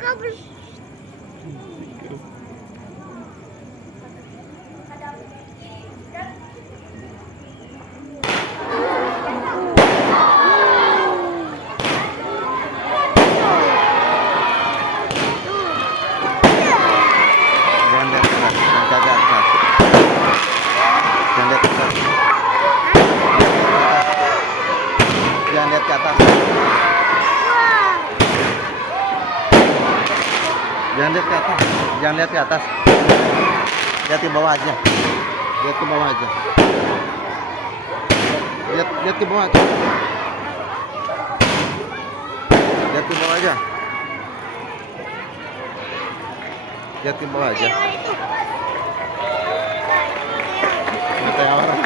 kabul. Jangan lihat ke atas. Jangan lihat ke atas. Jangan lihat ke atas. Lihat ke bawah aja. Lihat ke bawah aja. Lihat ke bawah aja. Lihat ke bawah aja. Lihat ke bawah aja. Mata orang.